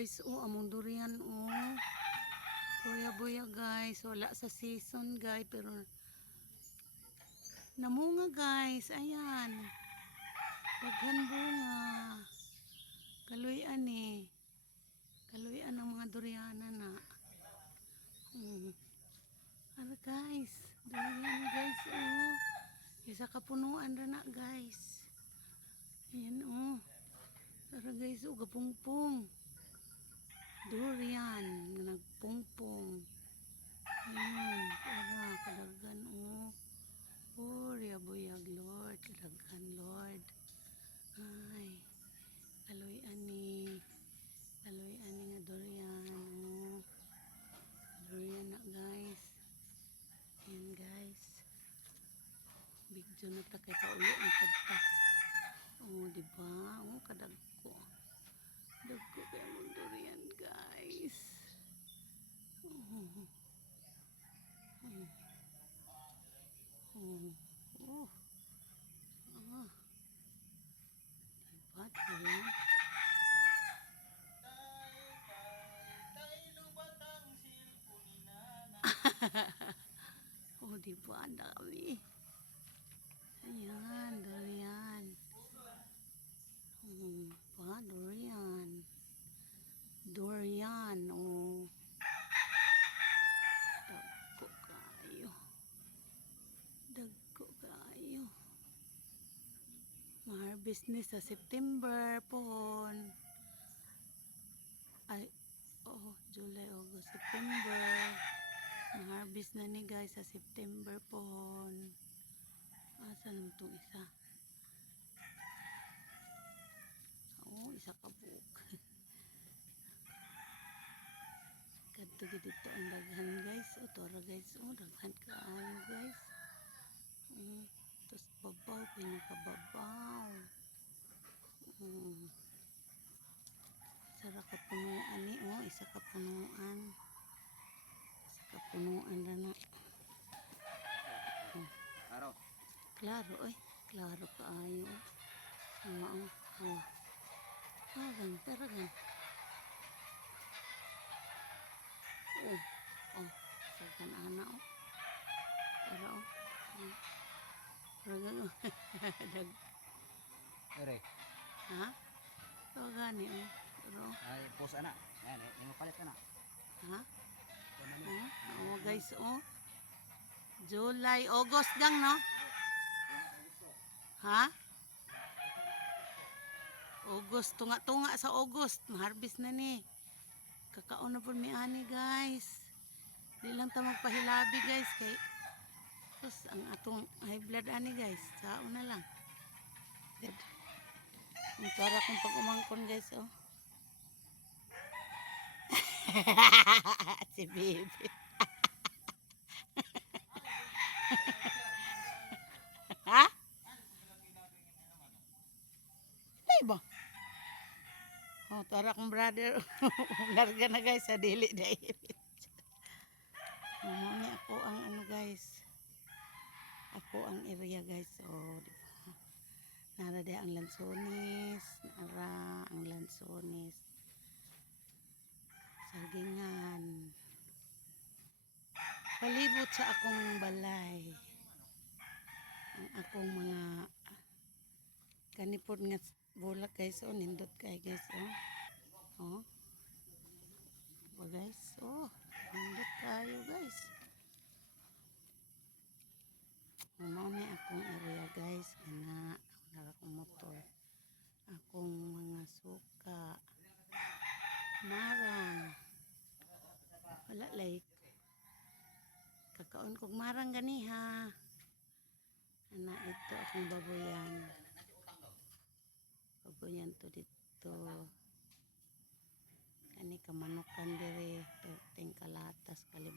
Guys, oh, among durian, oh. Buya-buya, guys. Wala sa season, guys. Pero, namunga, guys. Ayan. Daghan bunga. Kaluyan, eh. Kaluyan ang mga duriana na. Ano, guys. Durian, guys, oh. Isa kapunuan rin na, guys. Ayan, oh. Tara, guys, oh, gapungpong. Durian, nagpungpong. Ayan, tara, kadaghan, oh. Oh, riyabuyag, Lord. Kadaghan, Lord. Ay, kaloy-an ni nga durian, oh. Durian na, guys. Ayan, guys. Bigyo na ta kay paulo na ta. Oh, diba? Oh, kadagko. Dagko kay among durian, guys. Oh. Oh. Ah. Diba, durian? Oh, diba? Ang dami. Ayan, durian. Pa, durian. Durian, oh. Dagko kayo. Dagko kayo. Ma-harvest ni sa September pohon. Ay, oh, July, August, September. Ma-harvest na ni, guys, sa September pohon. Asa naman itong isa? Oh, isa ka buok. Kadto dito ang daghan, guys. O, tara, guys. O, daghan kaayo, guys. Tapos babaw, pinakababaw. Isa ka punuan ni, oh. Isa ka punuan. Isa ka punuan na na. Klaro. Klaro, eh. Klaro kaayo. Oo, oh. Gan, tara, gan. Oh, sagan ana, oh. Tara, oh. Tara, oh. Dag. Ere. Ha? Ito gani, oh. Tara, oh. Ay, pos ana. Yan, yung palit ka na. Ha? Oh, guys, oh. July, August lang, no? Ha? August, tunga-tunga sa August. Maharbis na ni. Kakaon na po mi ani, guys. Di lang ta magpahilabi, guys. Kay tapos ang atong high blood ani, guys. Sao na lang. Good. Ang para kong pag-umangkon, guys, oh. Si baby. Ha? Ay ba? Oh, tara kong brother. Larga na, guys, sa dili dahil. Mamami ako ang ano, guys. Ako ang area, guys. Oh, di ba? Nara di ang lansones. Nara ang lansones. Sagingan. Palibot sa akong balay. Ang akong mga kanipod nga bulak, guys. Oh, nindot kay, guys. Oh. Oh. Diba, guys? Oh, nindot kayo, guys. Ano ni akong area, guys. Ana, wala akong motor. Akong mga suka. Marang. Wala like. Kakaon kong marang gani, ha. Ana, ito akong baboyan. Baboyan to dito. Kani kamanukan dire. Perting kalatas kalibutan.